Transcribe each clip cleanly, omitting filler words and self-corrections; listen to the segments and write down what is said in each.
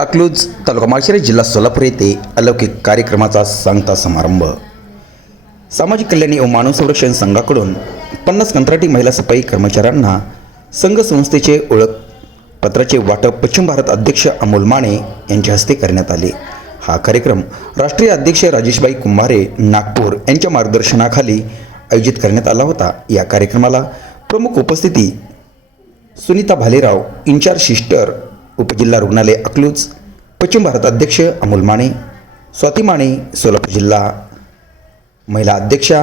अकलूज तालुका माळशिरस जिल्हा सोलापूर येथे अलौकिक कार्यक्रमाचा सांगता समारंभ. सामाजिक कल्याण व मानव संरक्षण संघाकडून 50 कंत्राटी महिला सफाई कर्मचाऱ्यांना संघ संस्थेचे ओळख पत्राचे वाटप पश्चिम भारत अध्यक्ष अमोल माने यांच्या हस्ते करण्यात आले. हा कार्यक्रम राष्ट्रीय अध्यक्ष राजेशभाई कुंभारे नागपूर यांच्या मार्गदर्शनाखाली आयोजित करण्यात आला होता. या कार्यक्रमाला प्रमुख उपस्थिती सुनीता भालेराव, इंचार्ज सिस्टर, उपजिल्हा रुग्णालय अकलूज, पश्चिम भारत अध्यक्ष अमोल माने, स्वाती माने, सोलापूर जिल्हा महिला अध्यक्षा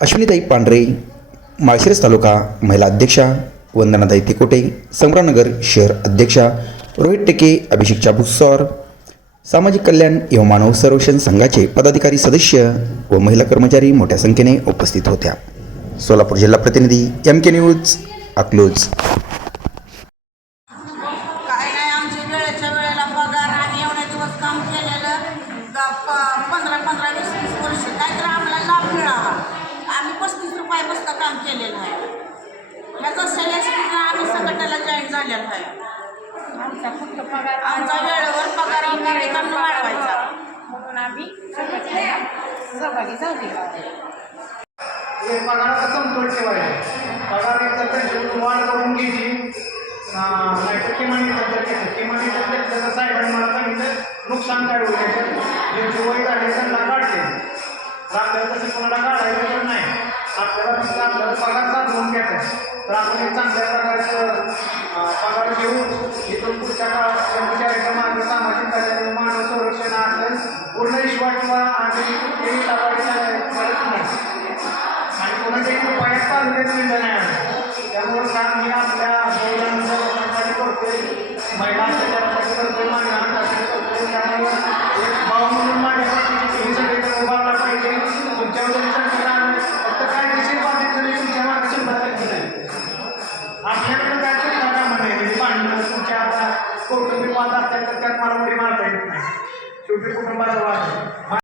अश्विनीताई पांढरे, माळशिरस तालुका महिला अध्यक्षा वंदनाताई तिकोटे, संग्रामनगर शहर अध्यक्षा रोहित टेके, अभिषेक चाबुकसौर, सामाजिक कल्याण एवं मानव संरक्षण संघाचे पदाधिकारी, सदस्य व महिला कर्मचारी मोठ्या संख्येने उपस्थित होत्या. सोलापूर जिल्हा प्रतिनिधी MK न्यूज अकलूज. काय नाही, आमची वेळेच्या वेळेला पगार आणि एवढे दिवस काम केलेलं 15-20 वर्ष काहीतरी आम्हाला लाभ मिळावा. आम्ही 35 रुपयापासून काम केलेलं आहे. याचा सगळ्यासाठी आम्ही संघटनेला जॉईन झालेलो आहे. आमचा वेळेवर पगार कार्यक्रम वाढवायचा म्हणून आम्ही संघटनेला सहभागी झालेलो आहे. पगाराचा समतोल ठेवायचा. पगार एकदा त्यांच्याकडून वाढ करून घ्यायची, नाहीतर किमान घेतलं साहेबांनी मला सांगितलं नुकसान काय होईल त्याच्यात जे वय झाले त्यांना काढते. आपल्याला तसं कोणाला काढायचं नाही. आपल्याला फक्त आपल्याला पगार साधवून घ्यायचा आहे. तर आपण एक चांगल्या प्रकारचं पगार घेऊन इथून पुढच्या काळात कर्मचाऱ्यांच्या मार्ग सामाजिक कल्याण मानव संरक्षण असेल पूर्ण विश्वास किंवा आधी करत नाही आणि कोणाच्याही उपायात तालुक्यात मिळलं नाही आलं. त्यामुळं काम हे आपल्या बहुजनांसाठी करतोय, महिला अत्याचारासाठी करतोय, मानवी हक्कासाठी करतोय. त्यामुळं एक भाव म्हणून माझ्यासाठी ही सगळीकडे उभारला पाहिजे. तुमच्यावर विचार करा, फक्त कायदेशीर बाबतीत तरी तुमच्या मागे 100% नाही. आपल्याकडे काय चुकता कामा नाही. म्हणजे भांडणं तुमच्या आता कौटुंबिक वाद असतात तर त्यात मला उडी मारता येत नाही. शेवटी कुटुंबाचा वाद